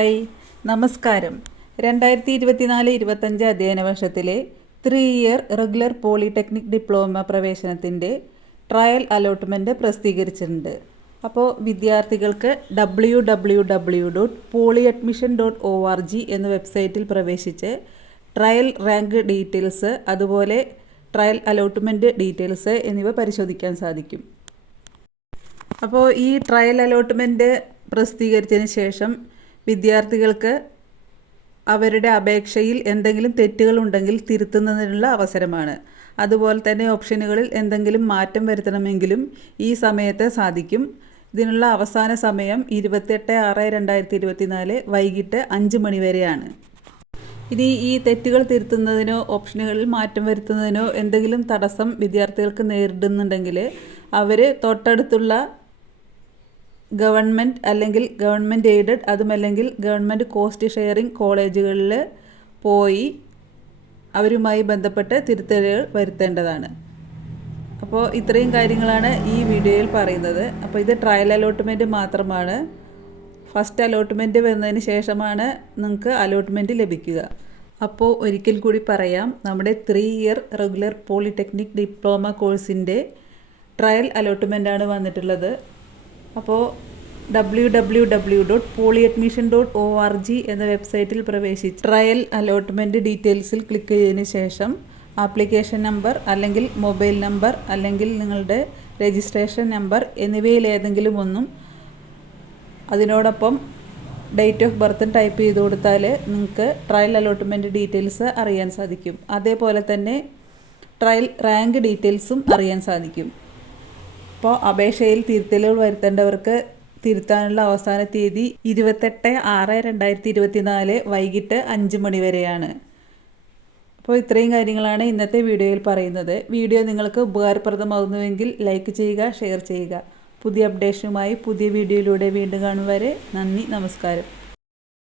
Hi നമസ്കാരം. 2024-25 അധ്യയന വർഷത്തിലെ 3 ഇയർ റെഗുലർ പോളിടെക്നിക് ഡിപ്ലോമ പ്രവേശനത്തിൻ്റെ ട്രയൽ അലോട്ട്മെൻറ്റ് പ്രസിദ്ധീകരിച്ചിട്ടുണ്ട്. അപ്പോൾ വിദ്യാർത്ഥികൾക്ക് www.polyadmission.org എന്ന വെബ്സൈറ്റിൽ പ്രവേശിച്ച് ട്രയൽ റാങ്ക് ഡീറ്റെയിൽസ്, അതുപോലെ ട്രയൽ അലോട്ട്മെൻറ്റ് ഡീറ്റെയിൽസ് എന്നിവ പരിശോധിക്കാൻ സാധിക്കും. അപ്പോൾ ഈ ട്രയൽ അലോട്ട്മെൻറ്റ് പ്രസിദ്ധീകരിച്ചതിന് ശേഷം വിദ്യാർത്ഥികൾക്ക് അവരുടെ അപേക്ഷയിൽ എന്തെങ്കിലും തെറ്റുകളുണ്ടെങ്കിൽ തിരുത്തുന്നതിനുള്ള അവസരമാണ്. അതുപോലെ തന്നെ ഓപ്ഷനുകളിൽ എന്തെങ്കിലും മാറ്റം വരുത്തണമെങ്കിലും ഈ സമയത്ത് സാധിക്കും. ഇതിനുള്ള അവസാന സമയം 28/6/2024 വൈകിട്ട് 5 മണി വരെയാണ്. ഇനി ഈ തെറ്റുകൾ തിരുത്തുന്നതിനോ ഓപ്ഷനുകളിൽ മാറ്റം വരുത്തുന്നതിനോ എന്തെങ്കിലും തടസ്സം വിദ്യാർത്ഥികൾക്ക് നേരിടുന്നുണ്ടെങ്കിൽ അവർ തൊട്ടടുത്തുള്ള ഗവൺമെൻറ് അല്ലെങ്കിൽ ഗവൺമെൻറ് എയ്ഡഡ്, അതുമല്ലെങ്കിൽ ഗവൺമെൻറ് കോസ്റ്റ് ഷെയറിംഗ് കോളേജുകളിൽ പോയി അവരുമായി ബന്ധപ്പെട്ട് തിരുത്തലുകൾ വരുത്തേണ്ടതാണ്. അപ്പോൾ ഇത്രയും കാര്യങ്ങളാണ് ഈ വീഡിയോയിൽ പറയുന്നത്. അപ്പോൾ ഇത് ട്രയൽ അലോട്ട്മെൻറ്റ് മാത്രമാണ്. ഫസ്റ്റ് അലോട്ട്മെൻറ്റ് വന്നതിന് ശേഷമാണ് നിങ്ങൾക്ക് അലോട്ട്മെൻറ്റ് ലഭിക്കുക. അപ്പോൾ ഒരിക്കൽ കൂടി പറയാം, നമ്മുടെ 3 ഇയർ റെഗുലർ പോളിടെക്നിക് ഡിപ്ലോമ കോഴ്സിൻ്റെ ട്രയൽ അലോട്ട്മെൻറ്റാണ് വന്നിട്ടുള്ളത്. അപ്പോൾ www.polyadmission.org എന്ന വെബ്സൈറ്റിൽ പ്രവേശിച്ച് ട്രയൽ അലോട്ട്മെൻറ്റ് ഡീറ്റെയിൽസിൽ ക്ലിക്ക് ചെയ്തതിന് ശേഷം ആപ്ലിക്കേഷൻ നമ്പർ അല്ലെങ്കിൽ മൊബൈൽ നമ്പർ അല്ലെങ്കിൽ നിങ്ങളുടെ രജിസ്ട്രേഷൻ നമ്പർ എന്നിവയിൽ ഏതെങ്കിലും ഒന്നും അതിനോടൊപ്പം ഡേറ്റ് ഓഫ് ബർത്തും ടൈപ്പ് ചെയ്ത് കൊടുത്താൽ നിങ്ങൾക്ക് ട്രയൽ അലോട്ട്മെൻറ്റ് ഡീറ്റെയിൽസ് അറിയാൻ സാധിക്കും. അതേപോലെ തന്നെ ട്രയൽ റാങ്ക് ഡീറ്റെയിൽസും അറിയാൻ സാധിക്കും. അപ്പോൾ അപേക്ഷയിൽ തിരുത്തലുകൾ വരുത്തേണ്ടവർക്ക് തിരുത്താനുള്ള അവസാന തീയതി 28/6/2024 വൈകിട്ട് 5 മണി വരെയാണ്. അപ്പോൾ ഇത്രയും കാര്യങ്ങളാണ് ഇന്നത്തെ വീഡിയോയിൽ പറയുന്നത്. വീഡിയോ നിങ്ങൾക്ക് ഉപകാരപ്രദമാകുന്നുവെങ്കിൽ ലൈക്ക് ചെയ്യുക, ഷെയർ ചെയ്യുക. പുതിയ അപ്ഡേഷനുമായി പുതിയ വീഡിയോയിലൂടെ വീണ്ടും കാണും വരെ നന്ദി, നമസ്കാരം.